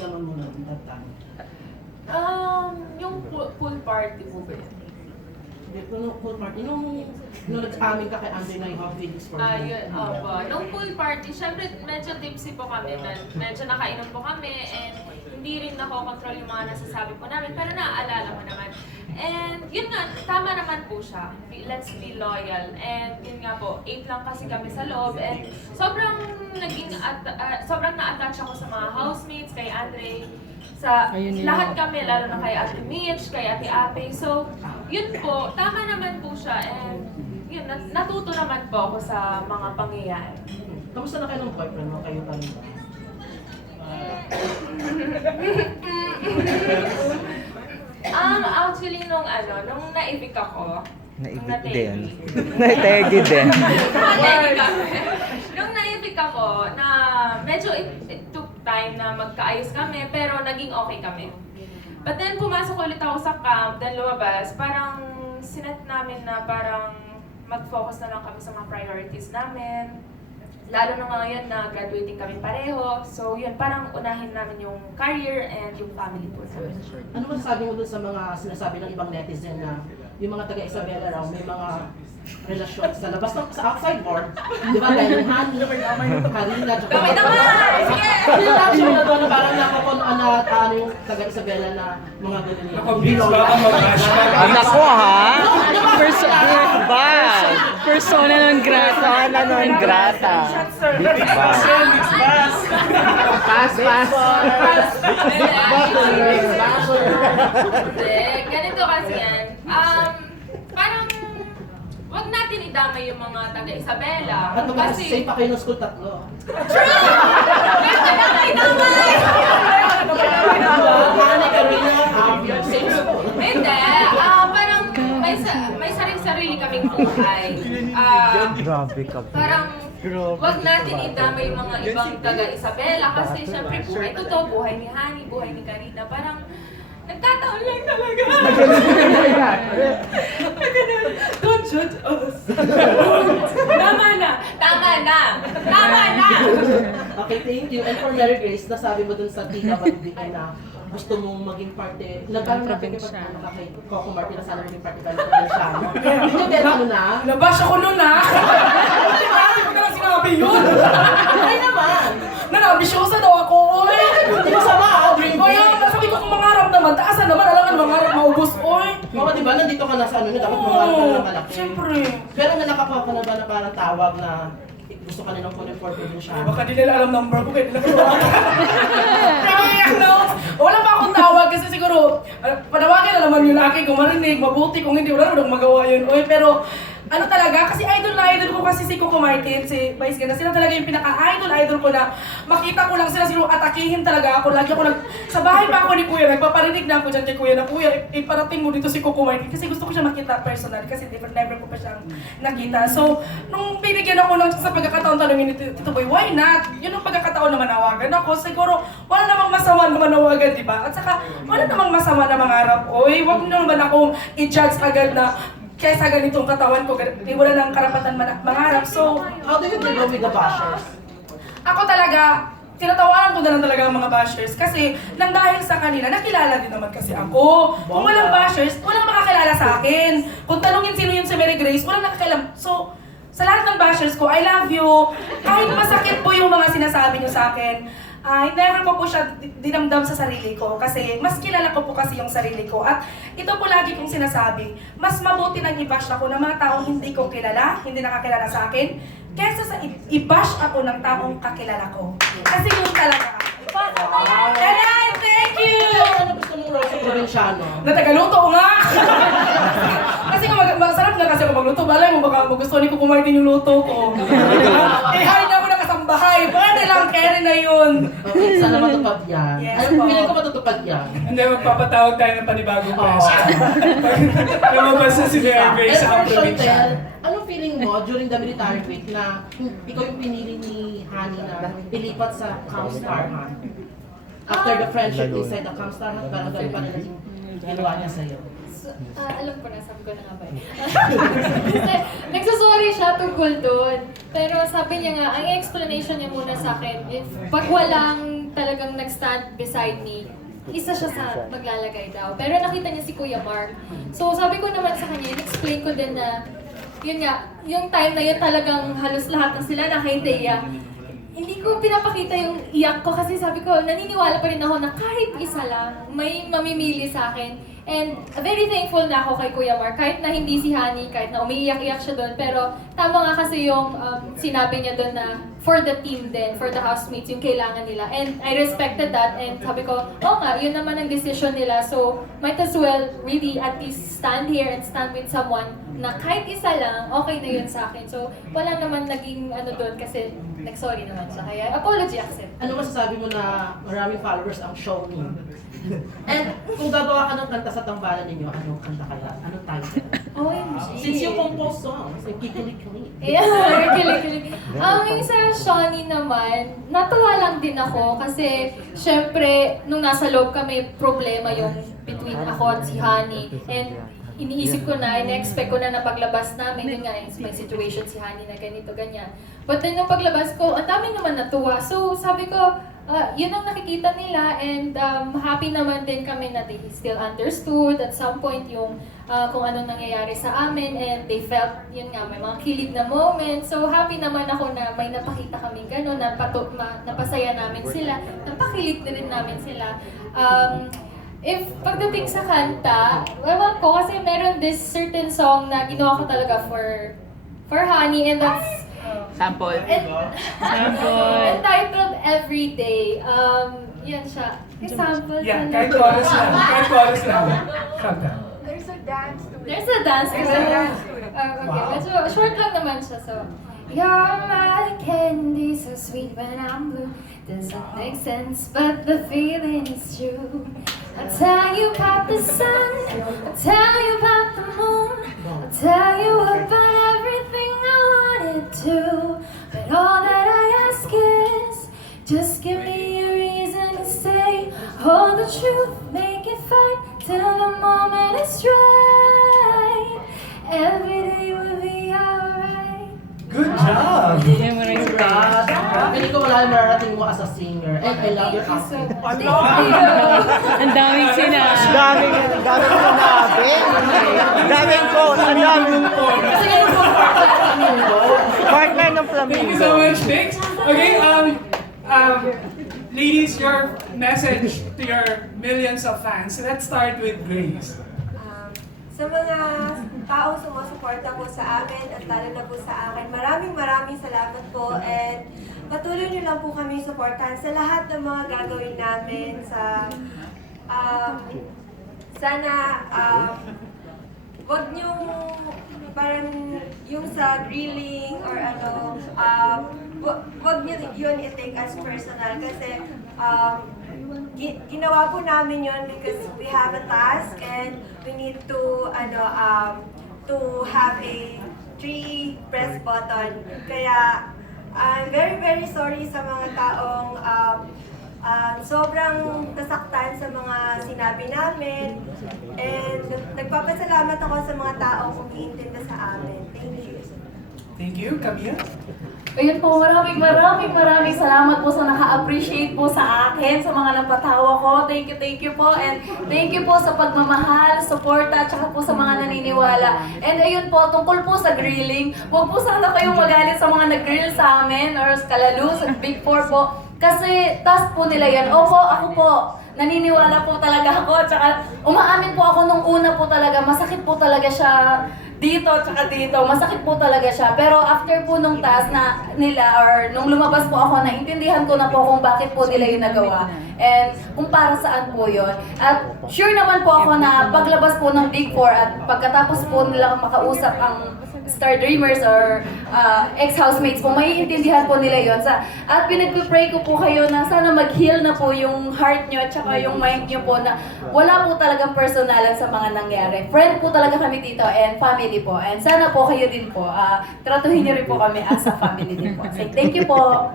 nararamdaman mo noon that time? Um, yung pool, pool party po ba yun? Hindi, Nung pool party, nung, nung nag-amin ka kay Andre na have feelings for Ah, yun, opo. Nung pool party, syempre medyo tipsy po kami, na, medyo nakainom po kami, and hindi rin nakokontrol yung mga nasasabi po namin, pero naaalala ko naman. And yun nga, tama naman po siya. Be- Let's be loyal. And yun nga po, eight lang kasi kami sa loob, and sobrang naging, at, ah, sobrang na-attach ako sa mga housemates, kay Andre, sa Ayun yun. lahat kami, lalo na kay Ate Mitch, kay Ate Ape. So, yun po, tama naman po siya, and yun, nat- natuto naman po ako sa mga pangyayari. Kamusta na kayo ng boyfriend mo? Kayo pa rin ba? Actually, nung ano, nung naibig ako, Naibig nategi. din. Naitegi din. Nung naibig ako, nung naibig ako, na medyo it, it took time na magkaayos kami, pero naging okay kami. But then, pumasok ulit ako sa camp, then lumabas, parang sinet namin na parang mag-focus na lang kami sa mga priorities namin. Lalo na ngayon na graduating kami pareho. So yun, parang unahin namin yung career and yung family po namin. Ano masasabi mo dun sa mga sinasabi ng ibang netizen na yung mga taga Isabela raw may mga relasyon sa labas ng sa outside world? Di ba? Dahil yung honey, Karina, tsaka... Kamay naman! Sige! Yung reaction na doon na parang nakakunuan na ano yung taga Isabela na mga ganun yun? Nakabits ba ang mag-hashtag? Anak ko ha? Perso Ba? persona non grata. Persona non grata. Pass mix pass! Pass, pass. Hindi, ganito kasi yan. Um, parang, wag idamay yung mga taga Isabela. At magkakasay Kasi, pa kayo ng school tatlo. Na idamay? Honey, Karina, um, same school. Hindi, ah, parang may, sa, may sarili-sarili kaming buhay. Ah, Grabe ka po. parang wag natin idamay yung mga ibang taga Isabela kasi syempre buhay ko to, buhay ni Hani, buhay ni Karina. Parang nagkataon lang talaga. Ganun. Don't judge us. Tama na. Tama na. Tama na. Okay, thank you. And for Mary Grace, nasabi mo dun sa Tika Badbigay na gusto mong maging parte, nagkaroon na kayo Probinsya. ano ka kay Coco Martin na sana maging parte ka ng probinsyano. Hindi nyo bet mo na? Labas ako nun ha! Hindi ko na lang sinabi yun! Ay naman! Nanambisyosa daw ako, oy! Hindi mo sama ah, dream Kaya big. nasabi ko kung mangarap naman, taasan naman, alangan mangarap maubos, oy! Oo, di ba? Nandito ka na sa ano dapat mga ka na malaki. Siyempre. Pero na nakakuha ka na ba na parang tawag na gusto ka nilang kunin for probinsyano? Baka di nila alam number ko, kaya nila ano, wala pa akong tawag kasi siguro, uh, panawagan na naman yun akin kung marinig, mabuti, kung hindi, wala naman magawa yun. Oy, pero ano talaga, kasi idol na idol ko kasi si Coco Martin, si Vice Ganda, sila talaga yung pinaka-idol idol ko na makita ko lang sila, sila atakihin talaga ako. Lagi ako nag, sa bahay pa ako ni Kuya, nagpaparinig na ako dyan kay Kuya na, Kuya, iparating mo dito si Coco Martin kasi gusto ko siya makita personal kasi never, never ko pa siyang nakita. So, nung binigyan ako ng sa pagkakataon tanongin ni Tito Boy, why not? Yun ang pagkakataon na manawagan ako. Siguro, wala namang masama na manawagan, di ba? At saka, wala namang masama na mangarap. Oy, wag nyo naman akong i-judge agad na kaysa ganitong katawan ko, di wala nang karapatan man- mangarap. So, How do you deal with the bashers? ako talaga, tinatawanan ko na lang talaga ang mga bashers kasi nang dahil sa kanila, nakilala din naman kasi ako. Kung walang bashers, walang makakilala sa akin. Kung tanungin sino yung si Mary Grace, walang nakakailam. So, sa lahat ng bashers ko, I love you. Kahit masakit po yung mga sinasabi niyo sa akin, ay never ko po siya di- dinamdam sa sarili ko kasi mas kilala ko po kasi yung sarili ko. At ito po lagi kong sinasabi, mas mabuti nang i-bash ako ng mga taong hindi ko kilala, hindi nakakilala sa akin, kaysa sa i-bash ako ng taong kakilala ko. Kasi yun talaga. Tanay, thank you! Ano gusto mong role sa probinsyano? Natagaluto nga! kasi kung mag masarap na kasi ako magluto, balay mo baka magustuhan ni Kuko Martin yung luto ko. eh, hay na ako nakasambahay. Pwede lang, carry na yun. Okay, sana matupad yan. Yes, Ano, po. feeling ko matutupad yan. Hindi, magpapatawag tayo ng panibagong Oo. Lumabas na si And for Chantel, anong feeling mo during the military week na ikaw yung pinili ni Hani na ilipat sa Camstar Han? After the friendship inside the Camstar Han, parang ganun pa rin ginawa niya sa'yo. So, ah, alam ko na, sabi ko na nga ba eh. Kasi nagsasorry siya tungkol doon. Pero sabi niya nga, ang explanation niya muna sa akin, if pag walang talagang nag-stand beside me, isa siya sa maglalagay daw. Pero nakita niya si Kuya Mark. So sabi ko naman sa kanya, explain ko din na, yun nga, yung time na yun talagang halos lahat ng sila nakaintiya. Hindi ko pinapakita yung iyak ko kasi sabi ko, naniniwala pa rin ako na kahit isa lang, may mamimili sa akin. And very thankful na ako kay Kuya Mark, kahit na hindi si Honey, kahit na umiiyak-iyak siya doon. Pero tama nga kasi yung um, sinabi niya doon na for the team din, for the housemates, yung kailangan nila. And I respected that and sabi ko, oo nga, yun naman ang decision nila. So might as well really at least stand here and stand with someone na kahit isa lang, okay na yun sa akin. So wala naman naging ano doon kasi nag-sorry naman siya. Kaya apology accept. Ano masasabi mo na maraming followers ang show me? And kung gagawa ka ng kanta sa tambalan ninyo, anong kanta kaya? Anong title? OMG. Since you compose songs, like Kikili-Kili. Yeah, kilig-kilig. Ang yung sa Shawnee naman, natuwa lang din ako kasi syempre nung nasa loob kami problema yung between ako at si Honey. And iniisip ko na, ina-expect ko na na paglabas namin, yun nga, may situation si Honey na ganito, ganyan. But then nung paglabas ko, ang dami naman natuwa. So sabi ko, ah, yun ang nakikita nila and um, happy naman din kami na they still understood at some point yung ah, kung anong nangyayari sa amin and they felt, yun nga, may mga kilig na moments. So happy naman ako na may napakita kami gano'n, napato, ma, napasaya namin sila, napakilig na rin namin sila. Um, if pagdating sa kanta, ewan ko kasi meron this certain song na ginawa ko talaga for for Honey and that's Sample. And, entitled Everyday. Um, yan siya. Example. Yeah, ano? kahit chorus lang. Kahit chorus lang. Kanta. There's a dance. There's a dance to it. Uh, okay, Wow. medyo short lang naman siya. So, You're my candy, so sweet when I'm blue. Doesn't make sense, but the feeling is true. I tell you about the sun, I tell you truth, make it fight till the moment is right. Every day will be alright. Good job! Memorize Congrats! Hindi ko wala yung mararating mo as a singer. And I love your Thank you so acting. much. Thank you. Ang daming sinabi. Daming, daming sinabi. Daming ko, ang daming ko. Kasi ganun po Partner ng Thank you Flamingo. so much, Thanks. Okay, um, um, ladies, your message to your millions of fans. Let's start with Grace. Um, sa mga taong sumusuporta po sa amin at lalo na po sa akin, maraming maraming salamat po and patuloy niyo lang po kami suportahan sa lahat ng mga gagawin namin sa um, sana um, wag niyo parang yung sa grilling or ano um, wag, wag niyo yun i-take as personal kasi um, gi- ginawa po namin yun because we have a task and we need to ano um to have a three press button. Kaya I'm very very sorry sa mga taong um, um, sobrang nasaktan sa mga sinabi namin nagpapasalamat ako sa mga taong umiintindi sa amin. Thank you. Thank you, Camille. Ayun po, maraming maraming maraming salamat po sa naka-appreciate po sa akin, sa mga napatawa ko. Thank you, thank you po. And thank you po sa pagmamahal, suporta, at saka po sa mga naniniwala. And ayun po, tungkol po sa grilling, huwag po sana kayong magalit sa mga nag-grill sa amin or sa Kalalu, sa Big Four po. Kasi task po nila yan. Opo, ako po. Naniniwala po talaga ako. Tsaka umaamin po ako nung una po talaga. Masakit po talaga siya dito tsaka dito. Masakit po talaga siya. Pero after po nung task na nila or nung lumabas po ako, naintindihan ko na po kung bakit po nila yung nagawa. And kung para saan po yon At sure naman po ako na paglabas po ng Big Four at pagkatapos po nila makausap ang Star Dreamers or uh, ex-housemates po, maiintindihan po nila yon Sa, at pinagpipray ko po kayo na sana mag-heal na po yung heart nyo at saka yung mind nyo po na wala po talagang personalan sa mga nangyari. Friend po talaga kami dito and family po. And sana po kayo din po, uh, tratuhin nyo rin po kami as a family din po. So, thank you po.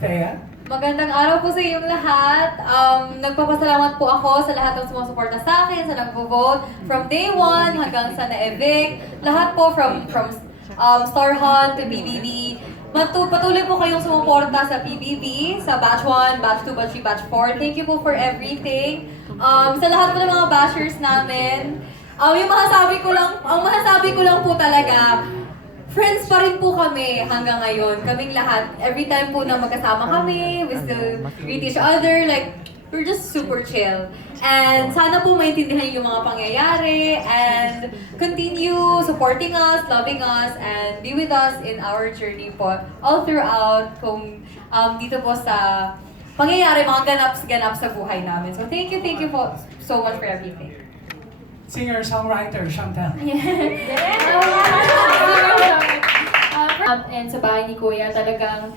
Thea. Magandang araw po sa inyong lahat. Um, nagpapasalamat po ako sa lahat ng sumusuporta sa akin, sa nagvo-vote from day one hanggang sa na-evict. Lahat po from from um, Star Hunt to BBB. matu patuloy po kayong sumuporta sa PBB, sa Batch 1, Batch 2, Batch 3, Batch 4. Thank you po for everything. Um, sa lahat po ng mga bashers namin, um, yung masasabi ko lang, ang masasabi ko lang po talaga, friends pa rin po kami hanggang ngayon. Kaming lahat. Every time po na magkasama kami, we still greet each other. Like, we're just super chill. And sana po maintindihan yung mga pangyayari and continue supporting us, loving us, and be with us in our journey po all throughout kung um, dito po sa pangyayari, mga ganap-ganap sa buhay namin. So thank you, thank you po so much for everything. Singer, songwriter, Chantel. Um, and sa bahay ni Kuya, talagang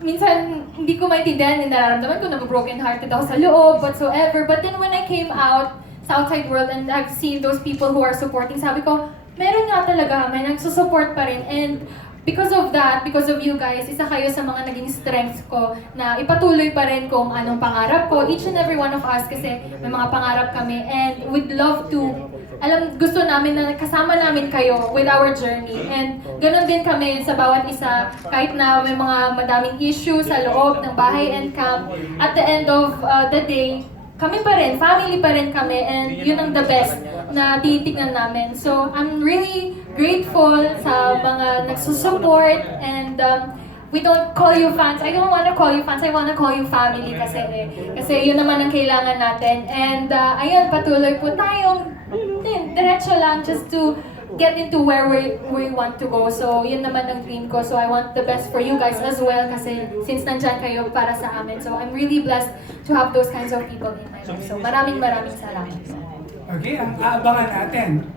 minsan hindi ko maintindihan yung nararamdaman ko na broken hearted ako sa loob, whatsoever. But then when I came out sa outside world and I've seen those people who are supporting, sabi ko, meron nga talaga, may nagsusupport pa rin. And because of that, because of you guys, isa kayo sa mga naging strengths ko na ipatuloy pa rin kung anong pangarap ko. Each and every one of us kasi may mga pangarap kami and we'd love to alam, gusto namin na kasama namin kayo with our journey. And ganun din kami sa bawat isa, kahit na may mga madaming issue sa loob ng bahay and camp, at the end of uh, the day, kami pa rin, family pa rin kami, and yun ang the best na tinitignan namin. So, I'm really grateful sa mga nagsusupport and um, we don't call you fans. I don't wanna call you fans. I wanna call you family kasi kasi yun naman ang kailangan natin. And uh, ayun, patuloy po tayong din, diretso lang just to get into where we, we want to go. So, yun naman ang dream ko. So, I want the best for you guys as well kasi since nandyan kayo para sa amin. So, I'm really blessed to have those kinds of people in my life. So, maraming maraming salamat. Okay, ang aabangan natin.